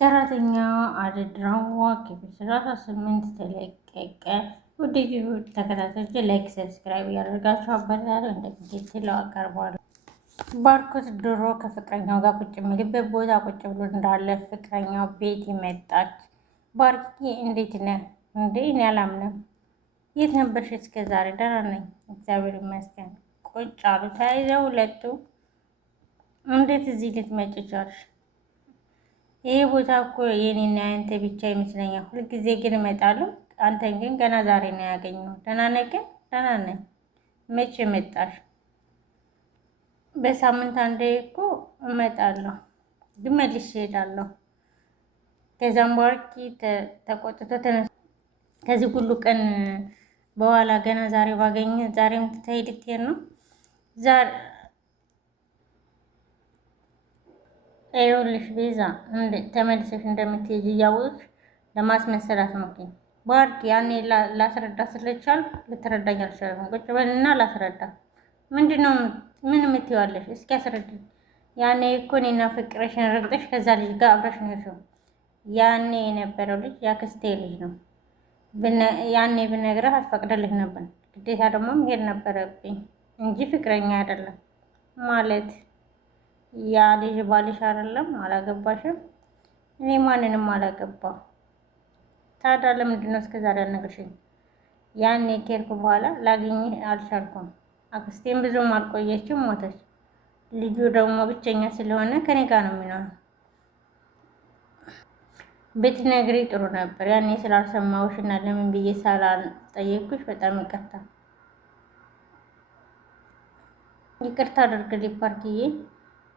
ሰራተኛዋ አደይ ድራማ ክፍል 38 ተለቀቀ። ውድ ዩቲዩብ ተከታታዮች ላይክ፣ ሰብስክራይብ እያደረጋችሁ አበረታቱ። እንደሚከተለው አቀርባለሁ። ባርኮት ድሮ ከፍቅረኛው ጋር ቁጭ የሚልበት ቦታ ቁጭ ብሎ እንዳለ ፍቅረኛው ቤቲ መጣች። ባርኪ እንዴት ነህ? እንዴ እኔ አላምንም። የት ነበርሽ እስከ ዛሬ? ደህና ነኝ እግዚአብሔር ይመስገን። ቁጭ አሉ ተያይዘው ሁለቱ። እንዴት እዚህ ልትመጪ ቻልሽ? ይሄ ቦታ እኮ የኔና ያንተ ብቻ ይመስለኛል። ሁልጊዜ ግን እመጣለሁ፣ አንተን ግን ገና ዛሬ ነው ያገኘው። ደህና ነህ? ግን ደህና ነኝ። መቼ መጣሽ? በሳምንት አንዴ እኮ እመጣለሁ፣ ግን መልሼ እሄዳለሁ። ከዛም ባርኪ ተቆጥቶ ተነሳ። ከዚህ ሁሉ ቀን በኋላ ገና ዛሬ ባገኘ ዛሬም ትተይ ልትሄድ ነው? ይኸውልሽ ቤዛ ተመልሰሽ እንደምትሄጂ እያወቅሽ ለማስመሰል አትሞክሪ። ባርኪ ያኔ ላስረዳ ስለቻልኩ ልትረዳኝ አልቻልኩም። ቁጭ በልና ላስረዳ። ምንድነው? ምን የምትይዋለሽ? እስኪ አስረዳ። ያኔ እኮ እኔና ፍቅርሽን ረግጠሽ ከዛ ልጅ ጋር አብረሽ ነው የሄድሽው። ያኔ የነበረው ልጅ ያክስቴ ልጅ ነው። ያኔ ብነግረህ አትፈቅድልህ ነበር። ግዴታ ደግሞ መሄድ ነበረብኝ እንጂ ፍቅረኛ አይደለም ማለት። ያ ልጅ ባልሽ አይደለም? አላገባሽም? እኔ ማንንም አላገባም። ታዲያ ለምንድን ነው እስከዛሬ ያልነገርሽኝ? ያኔ ከሄድኩ በኋላ ላገኝህ አልቻልኩም። አክስቴም ብዙም አልቆየችም፣ ሞተች። ልጁ ደግሞ ብቸኛ ስለሆነ ከኔ ጋር ነው የሚኖረው። ብትነግሪ ጥሩ ነበር። ያኔ ስላልሰማሁሽ እና ለምን ብዬ ሳላልጠየቅኩሽ በጣም ይቅርታ። ይቅርታ አድርግልኝ ፓርክዬ።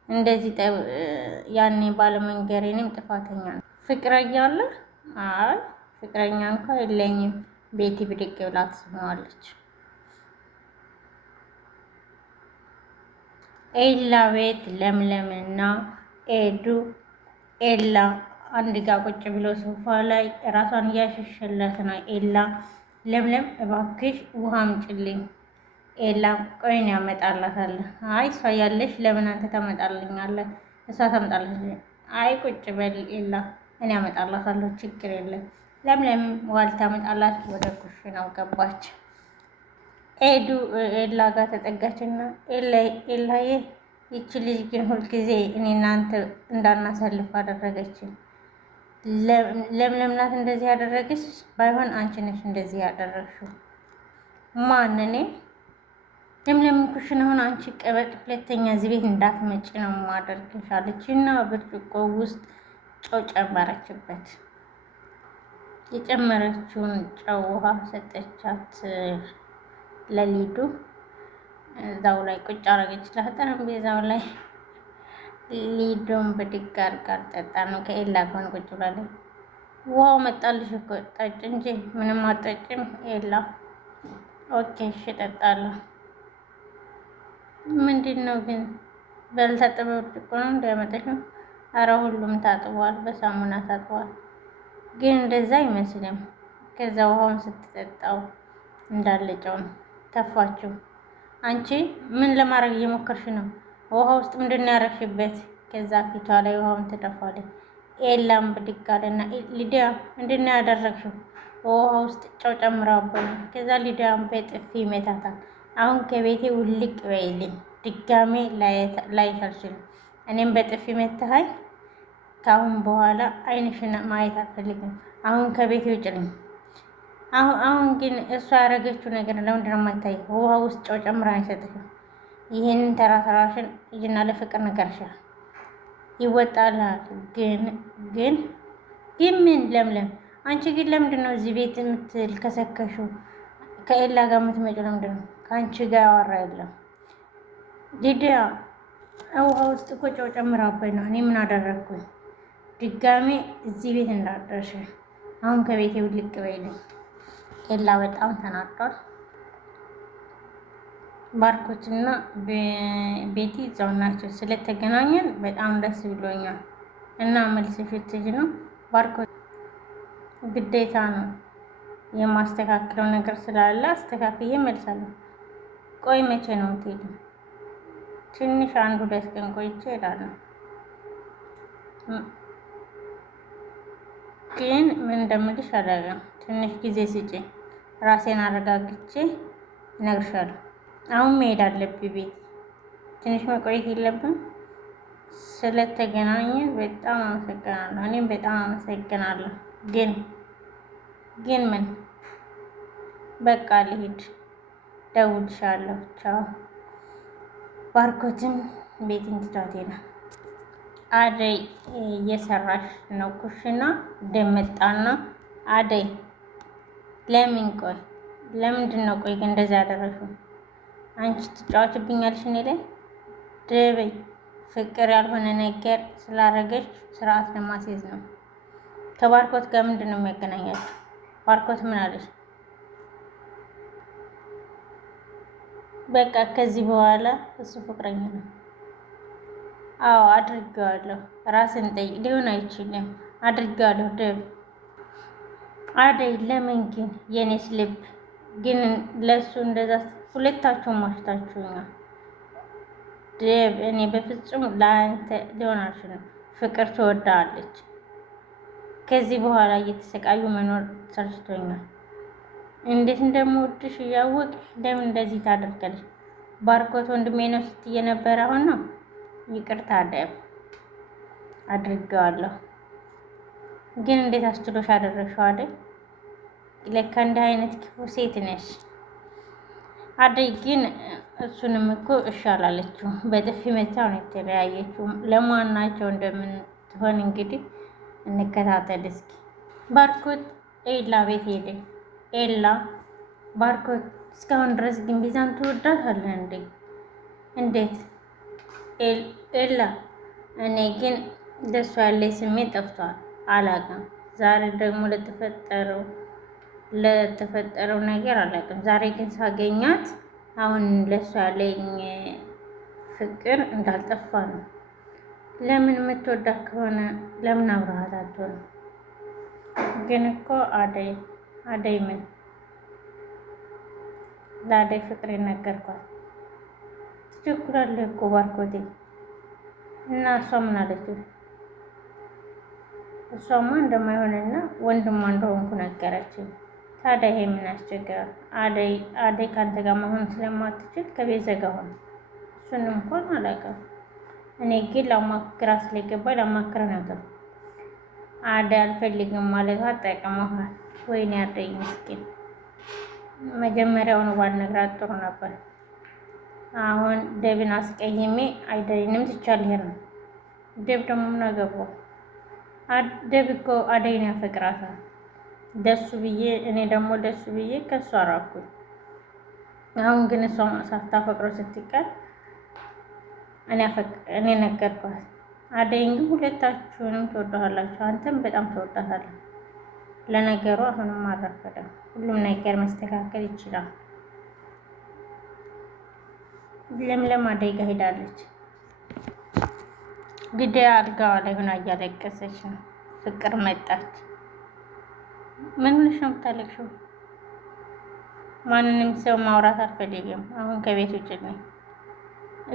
እንደዚህ ያኔ ባለመንገሬ እኔም ጥፋተኛ ነው። ፍቅረኛ አለ? አይ ፍቅረኛ እንኳ የለኝም። ቤቲ ብድቅ ብላ ትስማዋለች። ኤላ ቤት ለምለምና ኤላ አንድ ጋ ቁጭ ብሎ ሶፋ ላይ ራሷን እያሸሸለት ነው። ኤላ ለምለም እባክሽ ውሃ አምጪልኝ። ኤላ ቆይን ያመጣላታል። አይ እሷ ያለሽ ለምን አንተ ታመጣልኛለህ? እሷ ታመጣለች። አይ ቁጭ በል ኤላ እኔ ያመጣላታለሁ፣ ችግር የለም። ለምለም ዋልታ ታመጣላት። ወደ ኩሽናው ገባች። ኤላ ጋር ተጠጋችና ኤላዬ ይቺ ልጅ ግን ሁልጊዜ እኔ እናንተ እንዳናሳልፍ አደረገችን። ለምለም ናት እንደዚህ ያደረገች? ባይሆን አንቺ ነሽ እንደዚህ ያደረግሽው። ማን? እኔ? ለምለም ኩሽናውን አንቺ ቀበጥ፣ ሁለተኛ እዚህ ቤት እንዳትመጪ ነው ማደርግሽ አለችና ብርጭቆ ውስጥ ጨው ጨመረችበት። የጨመረችውን ጨው ውሃ ሰጠቻት ለሊዱ። እዛው ላይ ቁጭ አረገችላት ጠረጴዛው ላይ። ሊዱን ብድግ አድርጋ ጠጣ ነው ከኤላ ጋር ቁጭ ብላለች። ውሃው መጣልሽ እኮ ጠጭ እንጂ ምንም አጠጭም ኤላ። ኦኬ እሺ እጠጣለሁ። ምንድን ነው ግን ባልታጠበ ብርጭቆ ነው እንዳያመጣሽው? አረ ሁሉም ታጥቧል፣ በሳሙና ታጥቧል። ግን እንደዛ አይመስልም። ከዛ ውሃውን ስትጠጣው እንዳለጨው ተፋችው። አንቺ ምን ለማድረግ እየሞከርሽ ነው? ውሃ ውስጥ ምንድን ነው ያረግሽበት? ከዛ ፊቷ ላይ ውሃውን ትደፋለች። ኤላም ብድግ አለና ሊዲያ ምንድን ነው ያደረግሽው? ውሃ ውስጥ ጨው ጨምራበት ነው። ከዛ ሊዲያን በጥፊ ይመታታል። አሁን ከቤቴ ውልቅ በይልኝ፣ ድጋሜ ላይሽ አልችልም። እኔም በጥፊ መታሃኝ፣ ከአሁን በኋላ አይንሽን ማየት አልፈልግም። አሁን ከቤቴ ውጭልኝ። አሁን ግን እሷ ያደረገችው ነገር ለምንድን ነው የማይታየው? ውሃ ውስጥ ጨው ጨምራ አይሰጥሽም። ይህንን ተራ ተራሽን እጅና ለፍቅር ነገርሻ ይወጣላል። ግን ምን ለምለም፣ አንቺ ግን ለምንድን ነው እዚህ ቤት የምትልከሰከሽው? ከኤላ ጋር የምትመጪው ለምንድን ነው? ከአንቺ ጋር ያወራ የለም። ሊዲያ ውሃ ውስጥ እኮ ጨው ጨምራበት ነው። እኔ ምን አደረግኩኝ? ድጋሜ እዚህ ቤት እንዳደርሽ። አሁን ከቤቴ ውልቅ በይልኝ። ኤላ በጣም ተናዷል። ባርኮትና ቤቲ እዛው ናቸው። ስለተገናኘን በጣም ደስ ብሎኛል እና መልስሽ ልትሄጂ ነው? ባርኮት ግዴታ ነው፣ የማስተካክለው ነገር ስላለ አስተካክዬ እመልሳለሁ። ቆይ መቼ ነው የምትሄጂው? ትንሽ 1-2 ቀን ቆይቼ እሄዳለሁ። ግን ምን እንደምልሽ አላውቅም። ትንሽ ጊዜ ስጪኝ፣ ራሴን አረጋግቼ እነግርሻለሁ። አሁን መሄድ አለብኝ ቤት። ትንሽ መቆየት የለብን? ስለተገናኘን በጣም አመሰግናለሁ። እኔም በጣም አመሰግናለሁ። ግን ምን? በቃ ልሂድ፣ ደውልሻለሁ። ቻው። ባርኮትም ቤትን ትቷት ሄደ። አደይ እየሰራሽ ነው ኩሽና ደመጣና አደይ ለምን ቆይ ለምንድን ነው ቆይ እንደዛ ያደረግሽው? አንቺ ትጫወችብኛለሽ እኔ ላይ ደበይ ፍቅር ያልሆነ ነገር ስላደረገች ስርዓት ለማስያዝ ነው። ከባርኮት ጋር ምንድን ነው የሚያገናኛችሁ? ባርኮት ምን አለሽ? በቃ ከዚህ በኋላ እሱ ፍቅረኛ ነው። አዎ አድርጌዋለሁ። ራስን ጠይቅ። ሊሆን አይችልም። አድርጌዋለሁ ደብ አደይ ለምን ግን የኔስ ልብ ግን ለሱ እንደዛ ሁለታችሁም ዋሽታችሁኛል። ደብ እኔ በፍጹም ለአንተ ሊሆን አልችልም። ፍቅር ትወዳለች። ከዚህ በኋላ እየተሰቃዩ መኖር ሰልችቶኛል። እንዴት እንደምወድሽ እያወቅሽ ለምን እንደዚህ ታደርጋለች? ባርኮት ወንድሜ ነው ስትይ የነበረ አሁን ነው። ይቅርታ ደብ አድርጌዋለሁ። ግን እንዴት አስችሎሽ አደረግሽው? አደይ ለካ እንዲህ አይነት ክፉ ሴት ነሽ። አደይ ግን እሱንም እኮ እሺ አላለችው። በጥፊ መታው ነው የተለያየችው። ለማናቸው እንደምትሆን እንግዲህ እንከታተል እስኪ። ባርኮት ኤላ ቤት ሄደ። ኤላ ባርኮት እስካሁን ድረስ ግን ቤዛን ትወዳታለህ እንዴ? እንዴት ኤላ? እኔ ግን ለሷ ያለኝ ስሜት ጠፍቷል። አላውቅም። ዛሬ ደግሞ ለተፈጠረው ነገር አላውቅም። ዛሬ ግን ሳገኛት አሁን ለሷ ያለኝ ፍቅር እንዳልጠፋ ነው። ለምን የምትወዳት ከሆነ ለምን አብረሃት አትሆንም? ግን እኮ አደይ ምን ለአደይ ፍቅር ነገርኳት። ትቸኩላለህ እኮ ባርኮቴ። እና እሷ ምን አለችው? እሷማ እንደማይሆንና ወንድሟ እንደሆንኩ ነገረችኝ። ታዲያ ይሄ ምን ያስቸግራል? አደይ ከአንተ ጋር መሆን ስለማትችል ከቤት ዘጋሁን። እሱንም እንኳን አላውቅም። እኔ ግን ላማክራት ስለገባኝ ላማክረህ ነበር። አደይ አልፈልግም ማለቷ ጠቅመሃል። ወይኔ አደይ ምስኪን፣ መጀመሪያውኑ ባልነግራት ጥሩ ነበር። አሁን ደብን አስቀይሜ አይደልንም ትቻለህ ነው። ደብ ደግሞ ምን አገባው? ደብ እኮ አደይን ያፈቅራታል። ደሱ ብዬ እኔ ደግሞ ደሱ ብዬ ከሱ አራኩኝ። አሁን ግን እሷ ሳታፈቅረው ስትቀር እኔ ነገርኳት። አደይን ግን ሁለታችሁንም ትወዳላችሁ። አንተም በጣም ትወዳታለህ። ለነገሩ አሁንም አልረፈደም። ሁሉም ነገር መስተካከል ይችላል። ለምለም አደይ ጋር ሄዳለች። ግዳይ አልጋዋ ላይ ሆና እያለቀሰች ነው። ፍቅር መጣች። ምን ሆነሽ ነው የምታለቅሽው? ማንንም ሰው ማውራት አልፈልግም። አሁን ከቤት ውጭ ነኝ።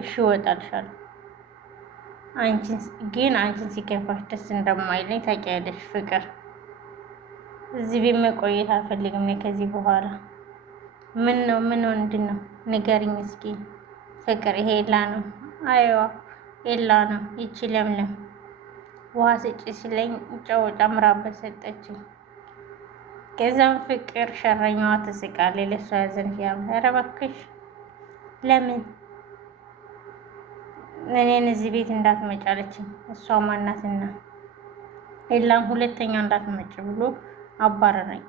እሺ እወጣልሻለሁ። አንቺን ሲከፋሽ ደስ እንደማይለኝ ታውቂያለሽ ፍቅር። እዚህ ቤት መቆየት አልፈልግም እኔ ከዚህ በኋላ። ምን ነው ምንድን ነው ንገሪኝ እስኪ ፍቅር። ይሄ ኤላ ነው። አይዋ ኤላ ነው። ይቺ ለምለም ውሃ ስጪ ሲለኝ ጨው ጨምራበት ሰጠችኝ። ከዛም ፍቅር ሸረኛዋ ትስቃለች። ለእሷ ያዘንሽ ኧረ እባክሽ ለምን እኔን እዚህ ቤት እንዳትመጪ አለችኝ። እሷ ማናትና ኤላም ሁለተኛ እንዳትመጪ ብሎ አባረረኝ።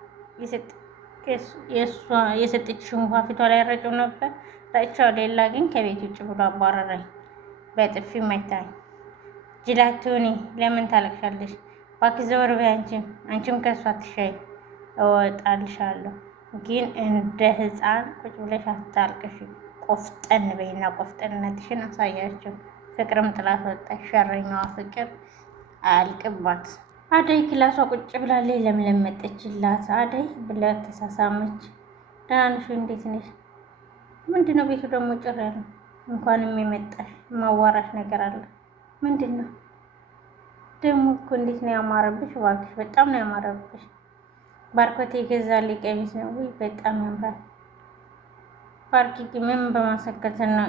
የሰጠችሽን ውሃ ፊቷ ላይ ያረጨው ነበር ራቻው። ሌላ ግን ከቤት ውጭ ብሎ አባረረኝ። በጥፊ መታኝ። ጅላቱኒ ለምን ታለቅሻለሽ? እባክሽ ዘወር በይ። አንቺም ከእሷ አትሻይ። እወጣልሻለሁ ግን እንደ ሕፃን ቁጭ ብለሽ አታልቅሽ። ቆፍጠን በይና ቆፍጠንነትሽን አሳያቸው። ፍቅርም ጥላት ወጣች። ሸረኛዋ ፍቅር አያልቅባት። አደይ ክላሷ ቁጭ ብላለች። ለምለም መጠችላት። አደይ ብላ ተሳሳመች። ደህና ነሽ? እንዴት ነሽ? ምንድነው ቤቱ ደግሞ ጭር ያለው? እንኳንም የመጣሽ ማዋራሽ ነገር አለ። ምንድን ነው? ደግሞ እኮ እንዴት ነው ያማረብሽ! እባክሽ በጣም ነው ያማረብሽ። ባርኮቴ የገዛልኝ ቀሚስ ነው ወይ በጣም ያምራል። ባርኪ ምን በማሰከት ነው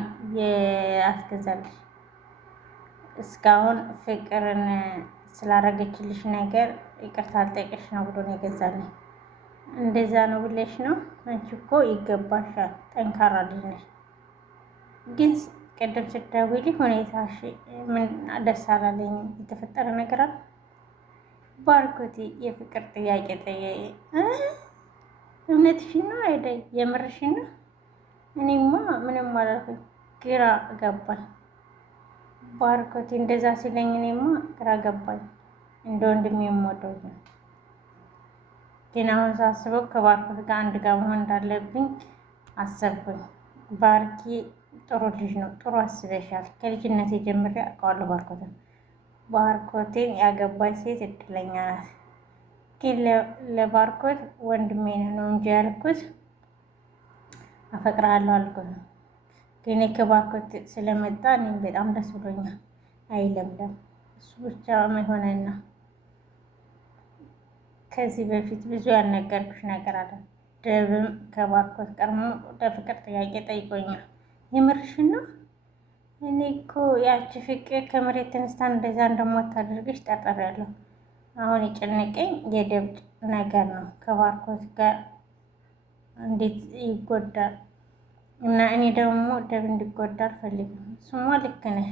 ያስገዛልሽ? እስካሁን ፍቅርን ስላረገችልሽ ነገር ይቅርታ አልጠየቅሽ ነው ብሎ ነው የገዛልኝ። እንደዛ ነው ብለሽ ነው? አንቺ እኮ ይገባሻል፣ ጠንካራ ልጅ ነሽ። ግን ቅድም ስትደውይልኝ ሁኔታሽ ምን ደስ አላለኝም። የተፈጠረ ነገር አለ? ባርኮቴ የፍቅር ጥያቄ ጠየቀ። እውነትሽን ነው አይደል? የምርሽን ነው? እኔማ ምንም አላልኩኝ፣ ግራ ገባኝ። ባርኮቴ እንደዛ ሲለኝ እኔማ ግራ ገባኝ። እንደ ወንድም የምወደው ነው። ግን አሁን ሳስበው ከባርኮት ጋር አንድ ጋር መሆን እንዳለብኝ አሰብኩኝ። ባርኪ ጥሩ ልጅ ነው። ጥሩ አስበሻል። ከልጅነት ጀምሬ አውቀዋለሁ ባርኮትን። ባርኮቴን ያገባች ሴት እድለኛ ናት። ግን ለባርኮት ወንድሜ ነው እንጂ ያልኩት አፈቅርሃለሁ አልኩት። ግን ከባርኮት ስለመጣ እኔም በጣም ደስ ብሎኛል። አይለምለም እሱ ብቻ መሆነና ከዚህ በፊት ብዙ ያልነገርኩሽ ነገር አለ። ደብም ከባርኮት ቀርሞ ለፍቅር ጥያቄ ጠይቆኛል። የምርሽን ነው? እኔ እኮ ያቺ ፍቅር ከመሬት ተነስታ እንደዛ እንደማታደርግሽ ጠርጥሬያለሁ። አሁን የጨነቀኝ የደብ ነገር ነው። ከባርኮት ጋር እንዴት ይጎዳል? እና እኔ ደግሞ ደብ እንዲጎዳ አልፈልግም። እሱማ ልክ ነህ፣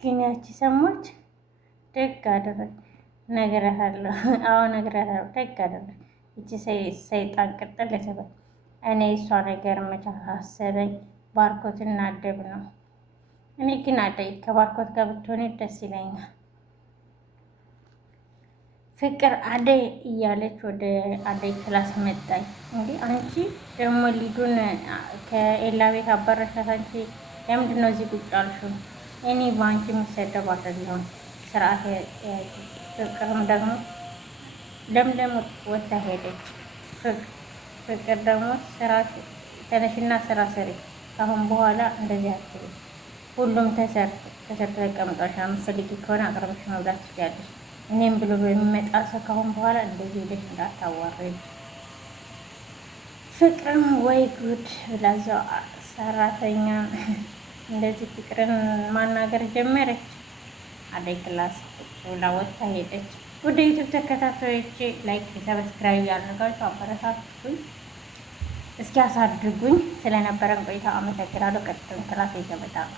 ግን ያቺ ሰሞች ደግ አደረግ ነግሬሃለሁ። አዎ ነግሬሃለሁ፣ ደግ አደረግ። ይቺ ሰይጣን ቅጠል ለተባለ እኔ እሷ ነገር መቻሳሰበኝ ባርኮትና ደብ ነው። እኔ ግን አደይ ከባርኮት ጋር ብትሆኔ ደስ ይለኛል። ፍቅር አደይ እያለች ወደ አደይ ክላስ መጣኝ። እንዴ አንቺ ደግሞ ሊዱን ከኤላ ቤት አባረሻት። አንቺ ለምንድን ነው እዚህ ቁጭ ያልሽው? እኔ በአንቺ የምሰደብ አይደለሁም። ስርዓት ያዥ። ፍቅርም ደግሞ ለምለም ወታ ሄደች። ፍቅር ደግሞ ስራ ተነሽና ስራ ስሪ። ካሁን በኋላ እንደዚህ አትበይ። ሁሉም ተሰርቶ ተቀምጧል። የምትፈልጊ ከሆነ አቅርበሽ መብላት ትችያለሽ። እኔም ብሎ በሚመጣ ሰው ካሁን በኋላ እንደዚህ ሄደሽ እንዳታዋረኝ። ፍቅርም ወይ ጉድ ብላዛው ሰራተኛ እንደዚህ ፍቅርን ማናገር ጀመረች። አደይ ክላስ ብላ ወጥታ ሄደች። ወደ ዩቱብ ተከታታዮቼ ላይክ ሰብስክራይብ ያደርጋችሁ አበረታቱኝ፣ እስኪ አሳድጉኝ። ስለነበረን ቆይታ አመሰግናለሁ። ቀጥታ ክላስ ይገበታል።